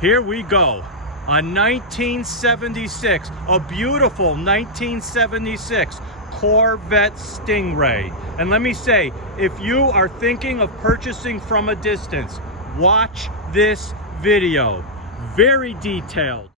Here we go. A 1976, a beautiful 1976 Corvette Stingray. And let me say, if you are thinking of purchasing from a distance, watch this video. Very detailed.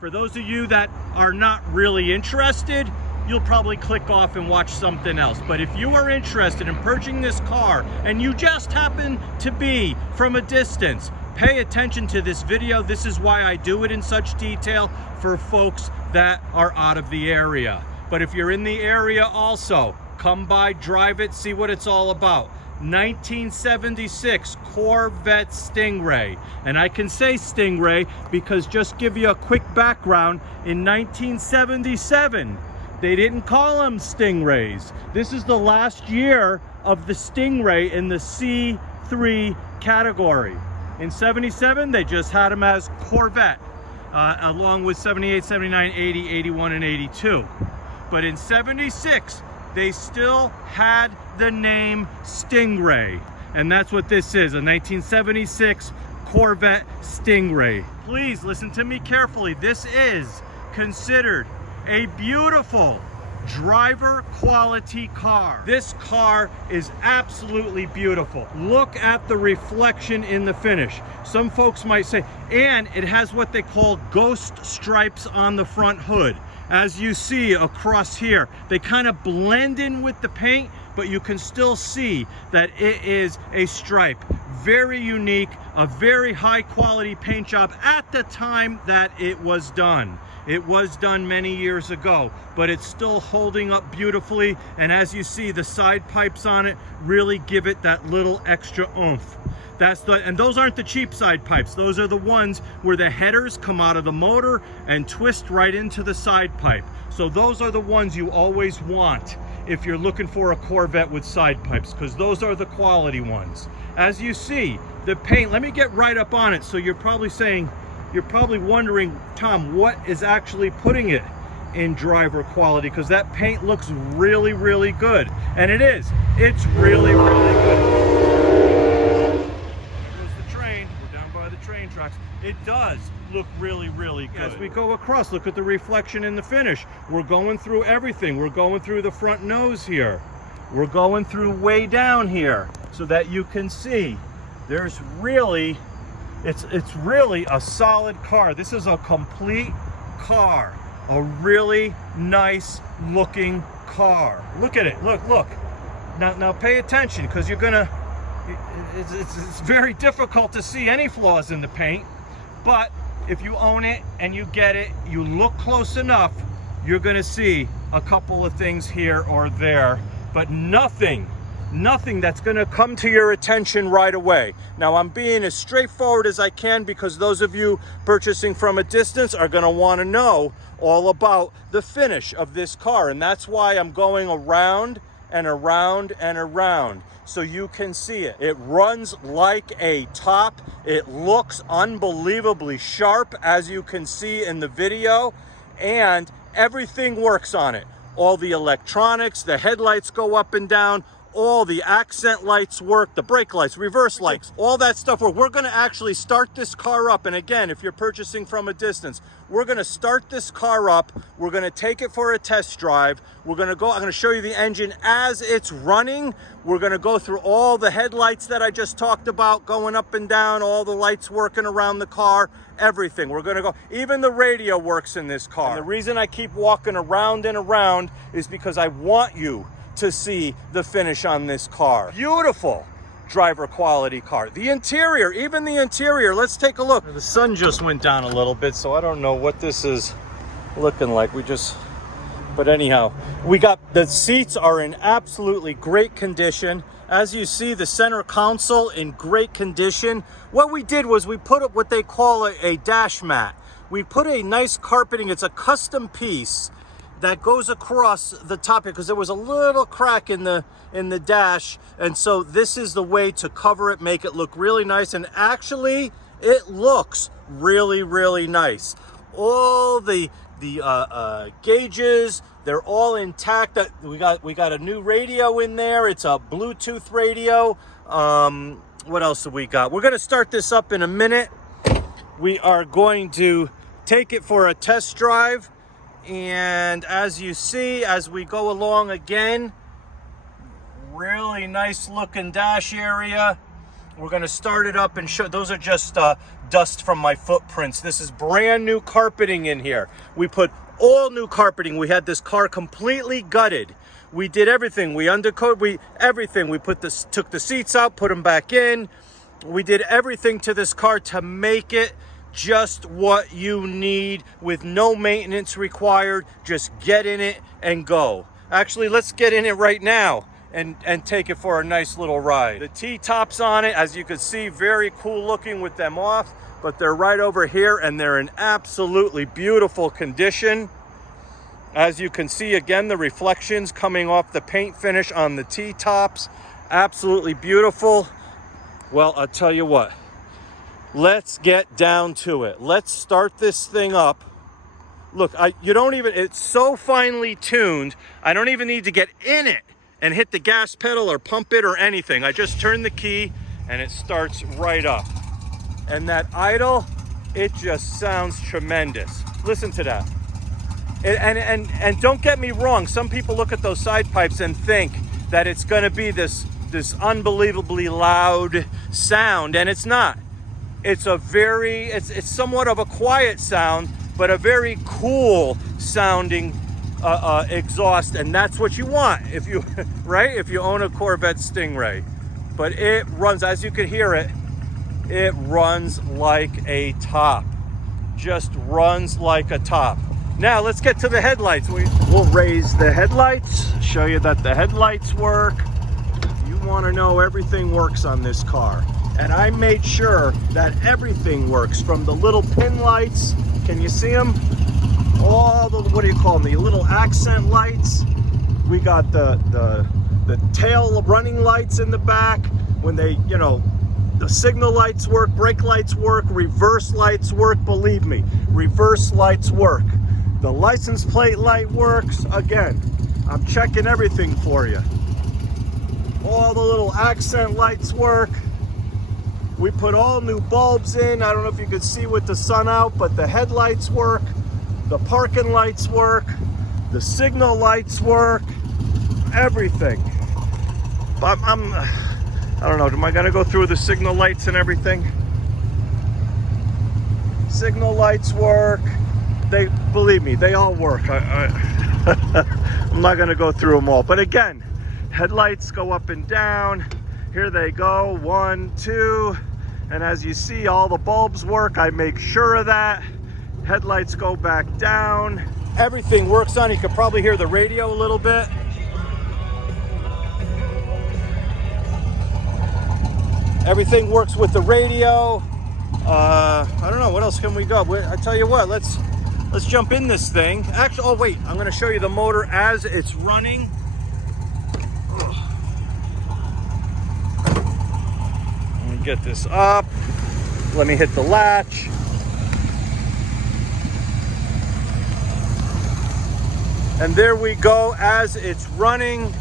For those of you that are not really interested, you'll probably click off and watch something else. But if you are interested in purchasing this car and you just happen to be from a distance, pay attention to this video. This is why I do it in such detail for folks that are out of the area. But if you're in the area also, come by, drive it, see what it's all about. 1976 Corvette Stingray. And I can say Stingray because, just give you a quick background, in 1977 they didn't call them Stingrays. This is the last year of the Stingray in the C3 category. In 77 they just had them as Corvette, along with 78, 79, 80, 81, and 82. But in 76 they still had the name Stingray, and that's what this is, a 1976 Corvette Stingray. Please listen to me carefully. This is considered a beautiful driver quality car. This car is absolutely beautiful. Look at the reflection in the finish. Some folks might say, and it has what they call ghost stripes on the front hood. As you see across here, they kind of blend in with the paint, but you can still see that it is a stripe. Very unique, a very high quality paint job at the time that it was done. It was done many years ago, but it's still holding up beautifully. And as you see, the side pipes on it really give it that little extra oomph. And those aren't the cheap side pipes. Those are the ones where the headers come out of the motor and twist right into the side pipe. So those are the ones you always want if you're looking for a Corvette with side pipes, because those are the quality ones. As you see, the paint, let me get right up on it. So you're probably wondering, Tom, what is actually putting it in driver quality? Because that paint looks really, really good. And it is. It's really, really good. Train tracks. It does look really, really good. As we go across, look at the reflection in the finish. We're going through everything. We're going through the front nose here. We're going through way down here so that you can see there's really, it's really a solid car. This is a complete car, a really nice looking car. Look at it. Look. Now pay attention, because you're gonna, it's very difficult to see any flaws in the paint, but if you own it and you get it, you look close enough, you're going to see a couple of things here or there, but nothing that's going to come to your attention right away. Now, I'm being as straightforward as I can, because those of you purchasing from a distance are going to want to know all about the finish of this car, and that's why I'm going around and around and around, so you can see it. It runs like a top. It looks unbelievably sharp, as you can see in the video, and everything works on it. All the electronics, the headlights go up and down, all the accent lights work, the brake lights, reverse lights, all that stuff work. We're going to actually start this car up, and again, if you're purchasing from a distance, we're going to start this car up. We're going to take it for a test drive. I'm going to show you the engine as it's running. We're going to go through all the headlights that I just talked about, going up and down, all the lights working around the car, everything. We're going to go, even the radio works in this car. And the reason I keep walking around and around is because I want you to see the finish on this car. Beautiful driver quality car. The interior, even the interior, let's take a look. The sun just went down a little bit, so I don't know what this is looking like. But anyhow, the seats are in absolutely great condition. As you see, the center console in great condition. What we did was we put up what they call a dash mat. We put a nice carpeting, it's a custom piece that goes across the top here, because there was a little crack in the dash, and so this is the way to cover it, make it look really nice. And actually it looks really, really nice. All the The gauges, they're all intact. We got a new radio in there. It's a Bluetooth radio. What else do we got? We're going to start this up in a minute. We are going to take it for a test drive. And as you see, as we go along again, really nice looking dash area. We're going to start it up and show. Those are just dust from my footprints. This is brand new carpeting in here. We put all new carpeting. We had this car completely gutted. We did everything. We undercoat. Everything. We took the seats out, put them back in. We did everything to this car to make it just what you need with no maintenance required. Just get in it and go. Actually, let's get in it right now and take it for a nice little ride. The T-tops on it, as you can see, very cool looking with them off, but they're right over here and they're in absolutely beautiful condition. As you can see, again, the reflections coming off the paint finish on the T-tops, absolutely beautiful. Well, I'll tell you what, let's get down to it. Let's start this thing up. Look, it's so finely tuned, I don't even need to get in it and hit the gas pedal or pump it or anything. I just turn the key and it starts right up. And that idle, it just sounds tremendous. Listen to that. And don't get me wrong, some people look at those side pipes and think that it's gonna be this unbelievably loud sound, and it's not. It's it's somewhat of a quiet sound, but a very cool sounding exhaust, and that's what you want if you right, if you own a Corvette Stingray. But it runs, as you can hear it runs like a top. Just runs like a top. Now let's get to the headlights. We'll raise the headlights, show you that the headlights work. You want to know everything works on this car, and I made sure that everything works, from the little pin lights, can you see them? All the, what do you call them, the little accent lights. We got the tail running lights in the back. When they, the signal lights work, brake lights work, reverse lights work, believe me, reverse lights work. The license plate light works. Again, I'm checking everything for you. All the little accent lights work. We put all new bulbs in. I don't know if you could see with the sun out, but the headlights work. The parking lights work, the signal lights work, everything. But I don't know, am I gonna go through the signal lights and everything? Signal lights work. Believe me, they all work. I'm not gonna go through them all. But again, headlights go up and down. Here they go, 1, 2. And as you see, all the bulbs work. I make sure of that. Headlights go back down. Everything works on. You can probably hear the radio a little bit. Everything works with the radio. I don't know, what else can we go? I tell you what, let's jump in this thing. Actually, oh wait, I'm gonna show you the motor as it's running. Let me get this up. Let me hit the latch. And there we go, as it's running,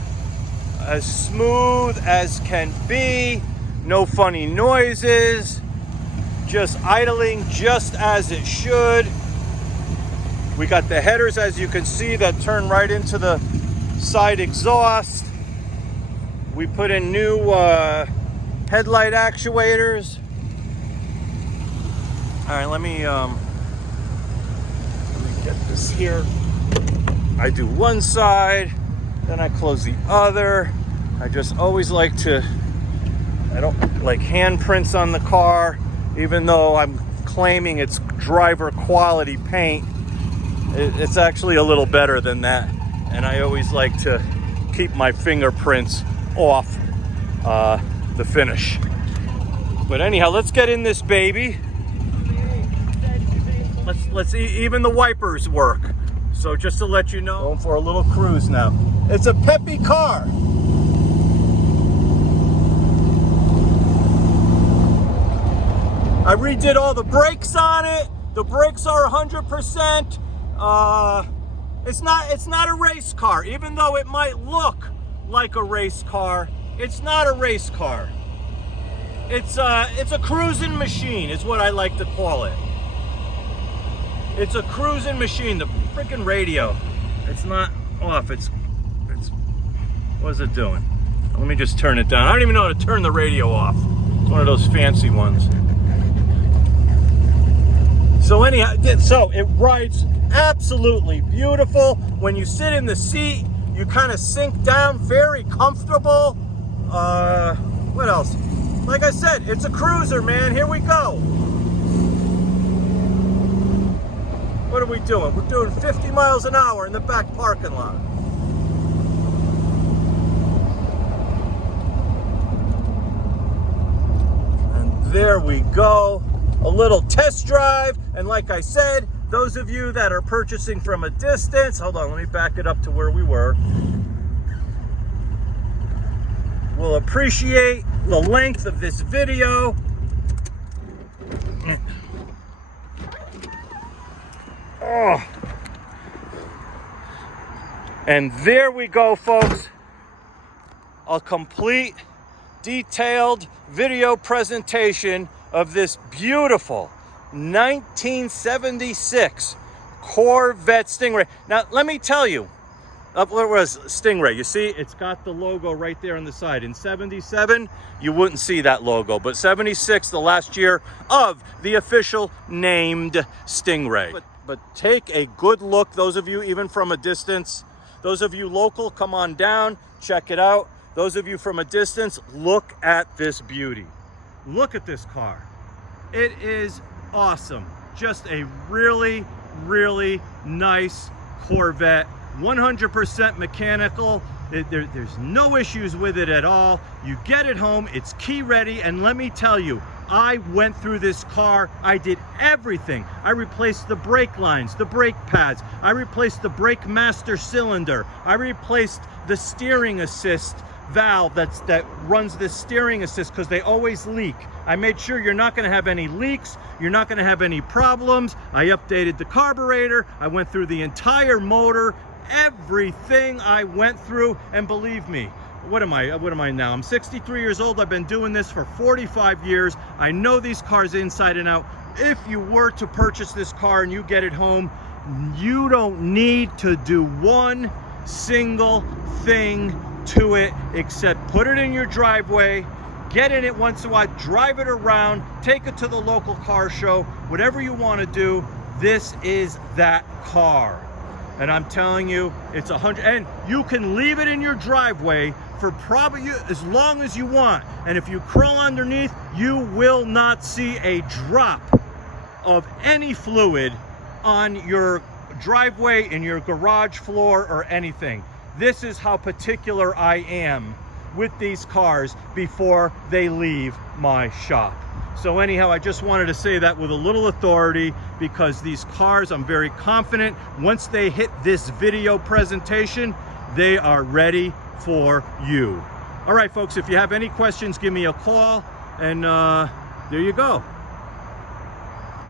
as smooth as can be, no funny noises, just idling just as it should. We got the headers, as you can see, that turn right into the side exhaust. We put in new headlight actuators. All right, let me get this here. I do one side, then I close the other. I just always like to, I don't like handprints on the car, even though I'm claiming it's driver quality paint. It's actually a little better than that. And I always like to keep my fingerprints off the finish. But anyhow, let's get in this baby. Let's even the wipers work. So just to let you know, going for a little cruise now. It's a peppy car. I redid all the brakes on it. The brakes are 100%. It's not a race car, even though it might look like a race car. It's not a race car. It's a cruising machine is what I like to call it. It's a cruising machine. The freaking radio, it's not off. It's what is it doing? Let me just turn it down. I don't even know how to turn the radio off. It's one of those fancy ones. So anyhow, so it rides absolutely beautiful. When you sit in the seat, you kind of sink down, very comfortable. What else? Like I said, it's a cruiser, man. Here we go. What are we doing? We're doing 50 miles an hour in the back parking lot. And there we go. A little test drive. And like I said, those of you that are purchasing from a distance, hold on, let me back it up to where we were, will appreciate the length of this video. Oh. And there we go, folks. A complete, detailed video presentation of this beautiful 1976 Corvette Stingray. Now, let me tell you, what was Stingray? You see, it's got the logo right there on the side. In 77, you wouldn't see that logo, but 76, the last year of the official named Stingray. But take a good look, those of you even from a distance. Those of you local, come on down, check it out. Those of you from a distance, look at this beauty. Look at this car. It is awesome. Just a really, really nice Corvette. 100% mechanical. There's no issues with it at all. You get it home, it's key ready, and let me tell you, I went through this car. I did everything. I replaced the brake lines, the brake pads. I replaced the brake master cylinder. I replaced the steering assist valve that runs the steering assist because they always leak. I made sure you're not going to have any leaks. You're not going to have any problems. I updated the carburetor. I went through the entire motor. Everything I went through, and believe me, what am I now? I'm 63 years old. I've been doing this for 45 years. I know these cars inside and out. If you were to purchase this car and you get it home, you don't need to do one single thing to it except put it in your driveway, get in it once in a while, drive it around, take it to the local car show, whatever you want to do. This is that car. And I'm telling you, it's 100, and you can leave it in your driveway for probably as long as you want. And if you crawl underneath, you will not see a drop of any fluid on your driveway, in your garage floor, or anything. This is how particular I am with these cars before they leave my shop. So anyhow, I just wanted to say that with a little authority, because these cars, I'm very confident, once they hit this video presentation, they are ready for you. All right, folks, if you have any questions, give me a call, and there you go.